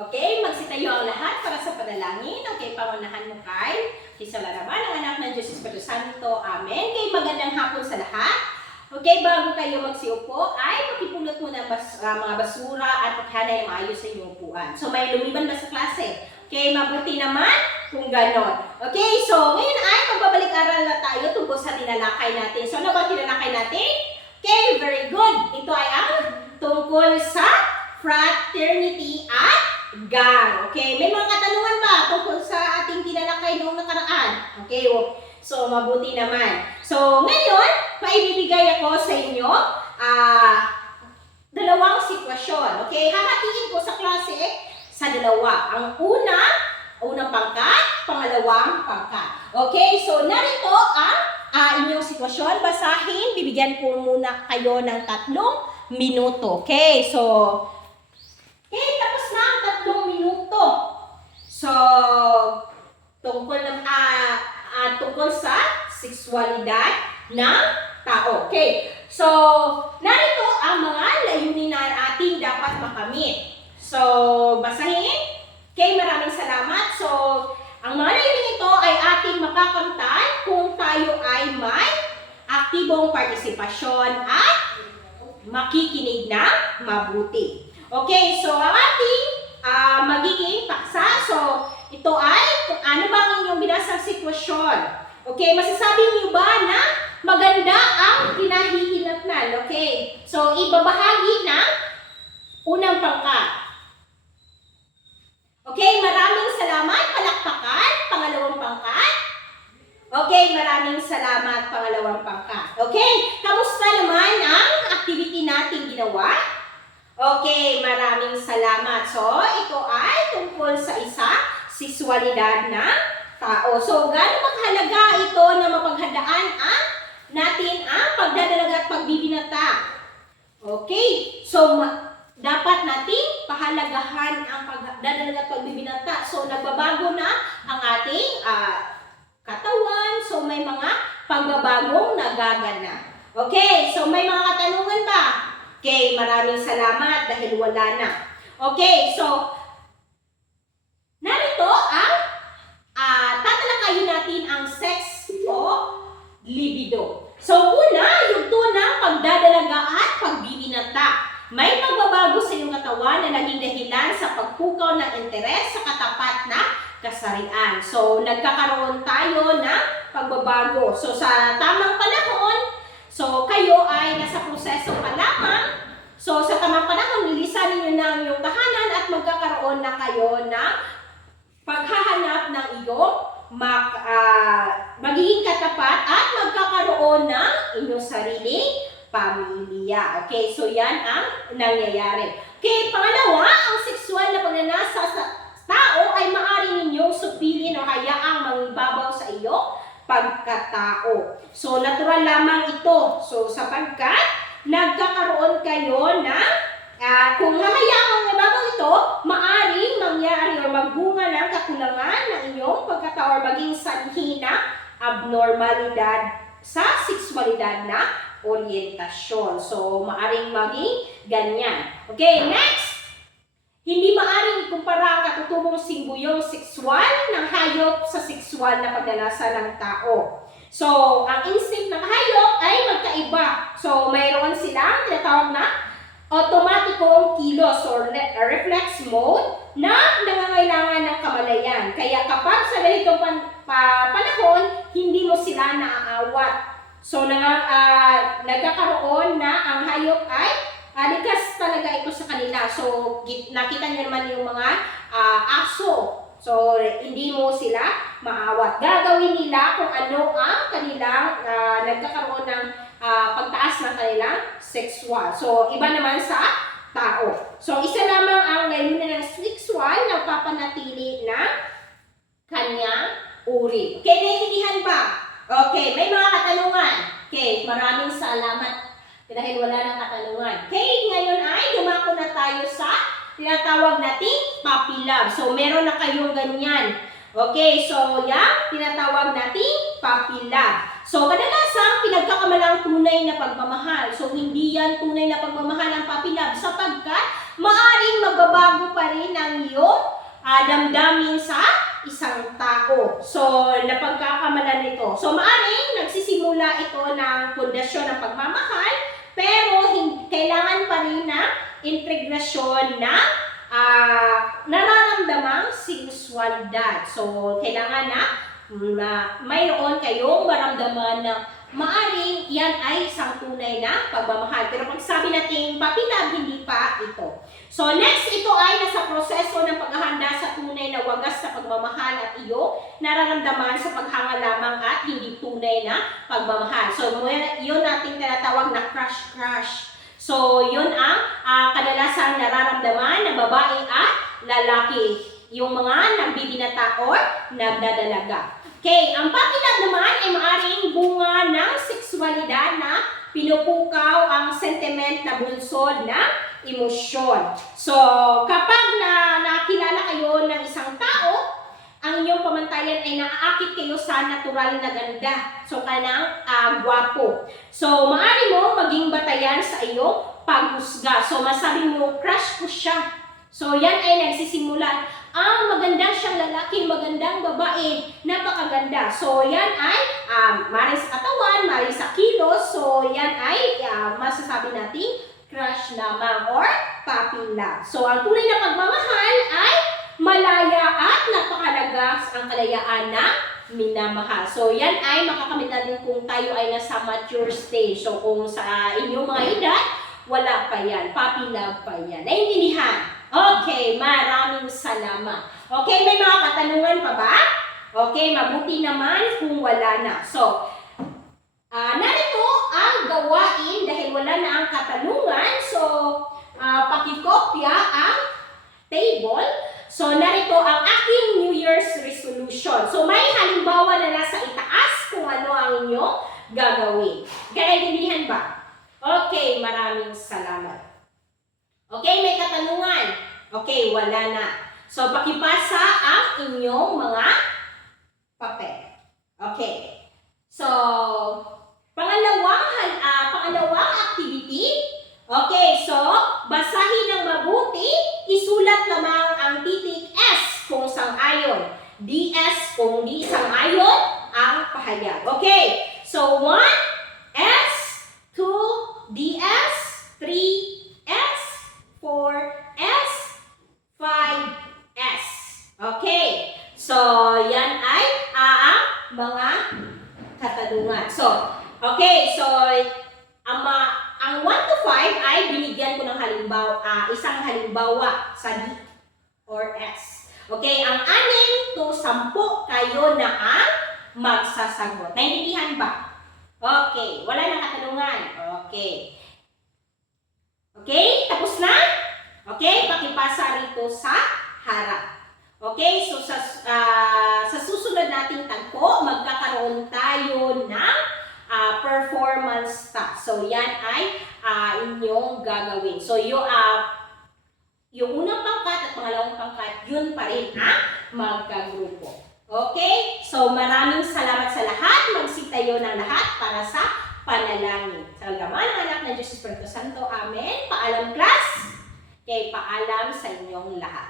Okay, magsitayo ang lahat para sa panalangin. Okay, pangunahan mo kay Salaraman, ang anak ng Diyos Espiritu Santo. Amen. Okay, magandang hapon sa lahat. Okay, bago kayo magsiupo, ay makipulot mo ng mga basura at maghanay ng maayos sa inyong upuan. So, may lumiban ba sa klase? Okay, mabuti naman kung ganon. Okay, so ngayon ay magbabalik-aral na tayo tungkol sa tinalakay natin. So, ano ba tinalakay natin? Okay, very good. Ito ay ang tungkol sa fraternity at gang. Okay, may mga katanungan ba tungkol sa ating tinalakay noong nakaraan? Okay, so mabuti naman. So, ngayon, maibibigay ako sa inyo dalawang sitwasyon. Okay, hahatiin ko sa klase sa dalawa. Ang unang pangkat, pangalawang pangkat. Okay, so narito ang inyong sitwasyon. Basahin, bibigyan ko muna kayo ng 3 minuto. Okay, so tapos na ang 3 minuto. So, tungkol sa sexualidad ng tao. Okay, so narito ang mga layunin na ating dapat makamit. So, basahin. Okay, maraming salamat. So, ang mga layunin ito ay ating makakamtan kung tayo ay may aktibong partisipasyon at makikinig ng mabuti. Okay, so ang ating magiging paksa. So, ito ay kung ano ba ang inyong binasang sitwasyon. Okay, masasabi niyo ba na maganda ang kinahihinatnan? Okay, so ibabahagi ng unang pangkat. Okay, maraming salamat. Palakpakan. Pangalawang pangkat. Okay, maraming salamat. Pangalawang pangkat. Okay, kamusta naman ang activity natin ginawa? Okay, maraming salamat. So, ito ay tungkol sa sexualidad ng tao. So, gaano mahalaga ito na mapaghandaan natin ang pagdadalaga at pagbibinata? Okay, so dapat nating pahalagahan ang pagdadalaga at pagbibinata. So, nagbabago na ang ating katawan. So, may mga pagbabagong nagaganap. Okay, so may mga katanungan ba? Okay, maraming salamat dahil wala na. Okay, so narito ang tatalakayin natin ang sex o libido. So una, yung tunang pagdadalaga at pagbibinata. May pagbabago sa iyong katawan na naging dahilan sa pagpukaw ng interes sa katapat na kasarian. So nagkakaroon tayo ng pagbabago. So sa tamang panahon, so, kayo ay nasa proseso pa lamang. So, sa tamang panahon, lilisanin nyo na ang iyong tahanan at magkakaroon na kayo ng paghahanap ng iyong magiging katapat at magkakaroon ng inyong sariling pamilya. Okay, so yan ang nangyayari. Okay, pangalawa, ang sexual na pagnanasa sa tao ay maaari ninyong supilin o hayaang mangibabaw sa iyo pagkatao. So, natural lamang ito. So, sapagkat nagkakaroon kayo na kung hahayaan ang ibabaw ito, maaring mangyari o magbunga ng kakulangan ng inyong pagkatao or maging sanhi na abnormalidad sa sexualidad na orientasyon. So, maaring maging ganyan. Okay, next. Hindi maaaring ikumpara ang katutubong simbuyong sexual ng hayop sa sexual na pagdanasa ng tao. So, ang instinct ng hayop ay magkaiba. So, mayroon silang tinatawag na automatikong kilos or reflex mode na nangangailangan ng kamalayan. Kaya kapag sa ganitong panahon, hindi mo sila naaawat. So, nagkakaroon na ang hayop ay likas talaga ito sa kanila. So, nakita niyo naman yung mga aso. So, hindi mo sila maawat. Gagawin nila kung ano ang kanilang nagkakaroon ng pagtaas ng kanilang sexual. So, iba naman sa tao. So, isa lamang ang layunin ng sexual na papanatili ng kanyang uri. Okay, naiintindihan ba? Okay, may mga katanungan. Okay, maraming salamat dahil wala nang katanungan. Okay, ngayon ay dumako na tayo sa tinatawag nating puppy love. So, meron na kayong ganyan. Okay, so yan, tinatawag nating puppy love. So, kadalasan pinagkakamalang tunay na pagmamahal. So, hindi yan tunay na pagmamahal ang puppy love sapagkat maaring magbabago pa rin ang iyong damdamin sa isang tao. So, napagkakamalan nito. So, maaring nagsisimula ito ng pundasyon ng pagmamahal, pero kailangan pa rin na integrasyon na nararamdamang sexualidad. So, kailangan na mayroon kayong maramdaman na maaring yan ay isang tunay na pagmamahal. Pero pag sabi natin puppy love, hindi pa ito. So next, ito ay nasa proseso ng paghahanda sa tunay na wagas na pagmamahal at iyo nararamdaman sa paghanga lamang at hindi tunay na pagmamahal. So yun natin tinatawag na crush. So yun ang kadalasang nararamdaman ng babae at lalaki. Yung mga nagbibinata or nagdadalaga. Okay, ang puppy love naman ay maaaring bunga ng sexualidad na pinupukaw ang sentiment na bunsod ng emosyon. So, kapag nakilala kayo ng isang tao, ang inyong pamantayan ay naaakit kayo sa natural na ganda. So, kanang gwapo. So, maaari mo maging batayan sa iyong paghusga. So, masabi mo, crush ko siya. So, yan ay nagsisimula. Magandang siyang lalaki, magandang babae, napakaganda. So, yan ay maaaring sa katawan, maaaring sa kilos. So, yan ay masasabi natin crush lamang or puppy love. So, ang tunay na pagmamahal ay malaya at napakalaga ang kalayaan na minamahal. So, yan ay makakamit natin kung tayo ay nasa mature stage. So, kung sa inyong mga edad, wala pa yan. Puppy love pa yan. Naintindihan? Okay, maraming salamat. Okay, may mga katanungan pa ba? Okay, mabuti naman kung wala na. So, narito ang gawain dahil wala na ang katanungan. So, pakikopya ang table. So, narito ang aking New Year's resolution. So, may halimbawa na nasa itaas kung ano ang inyong gagawin. Kaintindihan ba? Okay, maraming salamat. Okay, may katanungan. Okay, wala na. So, pakipasa ang inyong mga papel. Okay. So, pangalawang activity. Okay, so, basahin ng mabuti. Isulat lamang ang titik S kung sang-ayon. DS kung di sang-ayon ang pahayag. Okay. So, 1, S, 2, DS, 3, S, 4S, 5S. Okay. So, yan ay ang mga katanungan. So, okay. So, ang 1 to 5 ay binigyan ko ng isang halimbawa sa D or S. Okay. Ang 6 to 10 kayo na ang magsasagot. Naintindihan ba? Okay. Wala na katanungan. Okay. Okay, tapos na? Okay, pakipasa rito sa harap. Okay, so sa susunod nating tagpo, magkakaroon tayo ng performance task. So, yan ay inyong gagawin. So, yung unang pangkat at pangalawang pangkat, yun pa rin ang magkagrupo. Okay, so maraming salamat sa lahat. Magsitayo ng lahat para sa panalangin. Sa laman ng anak ng Diyos Espiritu Santo. Amen. Paalam, class. Okay, paalam sa inyong lahat.